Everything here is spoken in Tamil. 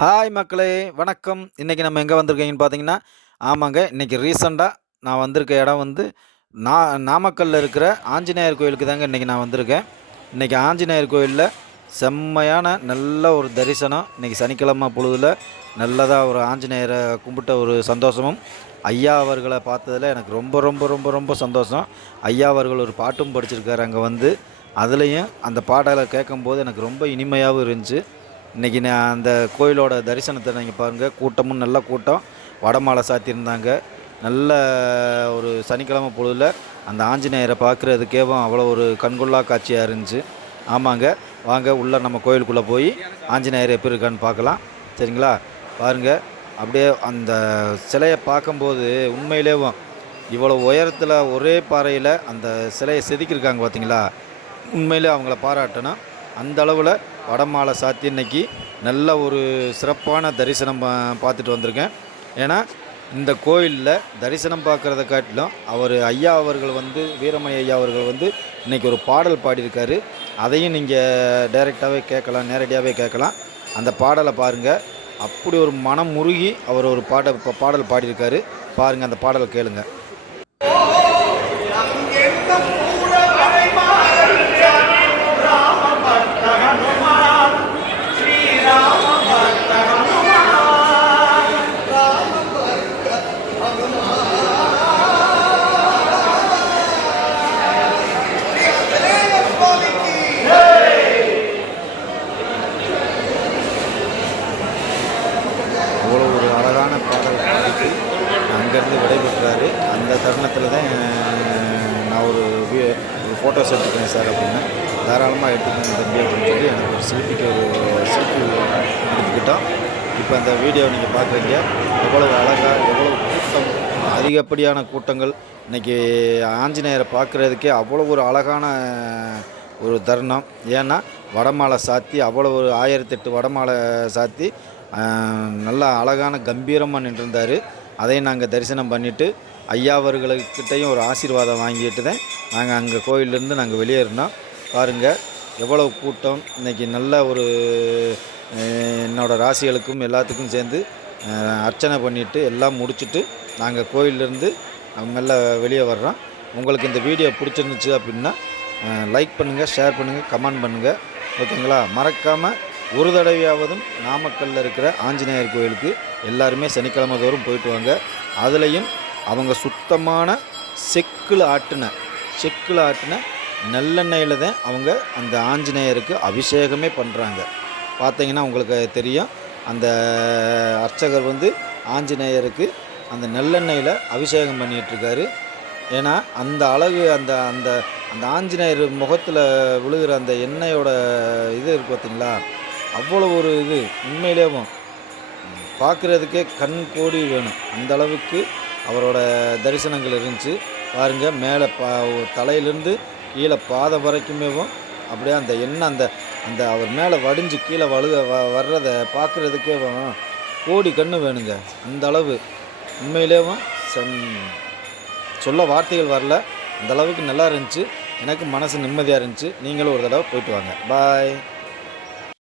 ஹாய் மக்களே! வணக்கம். இன்னைக்கு நம்ம எங்க வந்திருக்கீங்கன்னு பார்த்தீங்கன்னா, ஆமாங்க. இன்னைக்கு ரீசென்ட்டா நான் வந்திருக்க இடம் வந்து நாமக்கல்ல இருக்கிற ஆஞ்சநேயர் கோயிலுக்கு தாங்க இன்னைக்கு நான் வந்திருக்கேன். இன்னைக்கு ஆஞ்சநேயர் கோயில்ல செம்மையான நல்ல ஒரு தரிசனம். இன்னைக்கு சனிக்கிழமை பொழுதுல நல்லதா ஒரு ஆஞ்சநேயர கும்பிட்ட ஒரு சந்தோஷமும், ஐயா அவர்கள பார்த்ததுல எனக்கு ரொம்ப ரொம்ப ரொம்ப ரொம்ப சந்தோஷம். ஐயா அவர்கள் ஒரு பாட்டும் படிச்சிருக்காரு அங்க வந்து. அதுலயும் அந்த பாடல கேட்கும்போது எனக்கு ரொம்ப இனிமையாவும் இருந்துச்சு. இன்றைக்கி நான் அந்த கோயிலோட தரிசனத்தை நீங்கள் பாருங்கள். கூட்டமும் நல்ல கூட்டம். வடமாலை சாத்தியிருந்தாங்க. நல்ல ஒரு சனிக்கிழமை பொழுதில் அந்த ஆஞ்சநேயரை பார்க்குறதுக்கேவும் அவ்வளோ ஒரு கண்கொள்ளா காட்சியாக இருந்துச்சு. ஆமாங்க, வாங்க உள்ளே நம்ம கோயிலுக்குள்ளே போய் ஆஞ்சநேயர் எப்படி இருக்கான்னு பார்க்கலாம். சரிங்களா? பாருங்கள், அப்படியே அந்த சிலையை பார்க்கும்போது உண்மையிலேவும் இவ்வளோ உயரத்தில் ஒரே பாறையில் அந்த சிலையை செதுக்கியிருக்காங்க பார்த்தீங்களா? உண்மையிலே அவங்கள பாராட்டணும். அந்த அளவில் வடமாலை சாத்தி இன்னைக்கு நல்ல ஒரு சிறப்பான தரிசனம் பார்த்துட்டு வந்திருக்கேன். ஏன்னா இந்த கோயிலில் தரிசனம் பார்க்குறத காட்டிலும் ஐயா அவர்கள் வந்து வீரமணி ஐயா அவர்கள் வந்து இன்றைக்கி ஒரு பாடல் பாடியிருக்காரு. அதையும் நீங்கள் டைரெக்டாகவே கேட்கலாம், நேரடியாகவே கேட்கலாம். அந்த பாடலை பாருங்கள். அப்படி ஒரு மனம் முருகி அவர் ஒரு பாடல் பாடியிருக்காரு. பாருங்கள், அந்த பாடலை கேளுங்க. அவ்வளோ ஒரு அழகான பாடல் பாடிட்டு அங்கேருந்து விடைபெற்றார். அந்த தருணத்தில் தான் நான் ஒரு ஃபோட்டோஸ் எடுத்துக்கிறேன் சார் அப்படின்னு. தாராளமாக எடுத்துக்கணும் தம்பி அப்படின்னு சொல்லி எனக்கு ஒரு செல்ஃபி எடுத்துக்கிட்டோம். இப்போ அந்த வீடியோ நீங்கள் பார்க்குறீங்க. எவ்வளவு அழகாக, எவ்வளோ கூட்டம், அதிகப்படியான கூட்டங்கள். இன்றைக்கி ஆஞ்சநேயரை பார்க்குறதுக்கே அவ்வளோ ஒரு அழகான ஒரு தருணம். ஏன்னா வடமாலை சாத்தி அவ்வளோ ஒரு 1008 வடமாலை சாத்தி நல்லா அழகான கம்பீரமாக நின்றுருந்தார். அதையும் நாங்கள் தரிசனம் பண்ணிவிட்டு ஐயா அவர்களுக்கிட்டையும் ஒரு ஆசீர்வாதம் வாங்கிட்டு தான் நாங்கள் அங்கே கோயிலேருந்து நாங்கள் வெளியேறினோம். பாருங்கள் எவ்வளோ கூட்டம். இன்றைக்கி நல்ல ஒரு என்னோடய ராசிகளுக்கும் எல்லாத்துக்கும் சேர்ந்து அர்ச்சனை பண்ணிவிட்டு எல்லாம் முடிச்சுட்டு நாங்கள் கோயிலேருந்து மெல்ல வெளியே வர்றோம். உங்களுக்கு இந்த வீடியோ பிடிச்சிருந்துச்சு அப்படின்னா லைக் பண்ணுங்கள், ஷேர் பண்ணுங்கள், கமெண்ட் பண்ணுங்கள். ஓகேங்களா? மறக்காமல் ஒரு தடவையாவதும் நாமக்கல்லில் இருக்கிற ஆஞ்சநேயர் கோயிலுக்கு எல்லாருமே சனிக்கிழமை தோறும் போயிட்டு வாங்க. அதுலேயும் அவங்க சுத்தமான செக்கில் ஆட்டின நல்லெண்ணெயில் தான் அவங்க அந்த ஆஞ்சநேயருக்கு அபிஷேகமே பண்ணுறாங்க. பார்த்தீங்கன்னா உங்களுக்கு தெரியும். அந்த அர்ச்சகர் வந்து ஆஞ்சநேயருக்கு அந்த நல்லெண்ணெயில் அபிஷேகம் பண்ணிகிட்ருக்காரு. ஏன்னா அந்த அழகு அந்த அந்த அந்த ஆஞ்சநேயர் முகத்தில் விழுகிற அந்த எண்ணெயோட இது இருக்குது பார்த்தீங்களா? அவ்வளோ ஒரு இது உண்மையிலேவும் பார்க்குறதுக்கே கண் கோடி வேணும். அந்த அளவுக்கு அவரோட தரிசனங்கள் இருந்துச்சு. பாருங்கள், மேலே தலையிலேருந்து கீழே பாதம் வரைக்குமேவும் அப்படியே அந்த எண்ணெய் அந்த அந்த அவர் மேலே வடிஞ்சு கீழே வர்றதை பார்க்குறதுக்கே கோடி கண்ணு வேணுங்க. அந்த அளவு உண்மையிலேவும் சொல்ல வார்த்தைகள் வரல. அந்த அளவுக்கு நல்லா இருந்துச்சு. எனக்கு மனசு நிம்மதியாக இருந்துச்சு. நீங்களும் ஒரு தடவை போயிட்டு வாங்க. பாய்.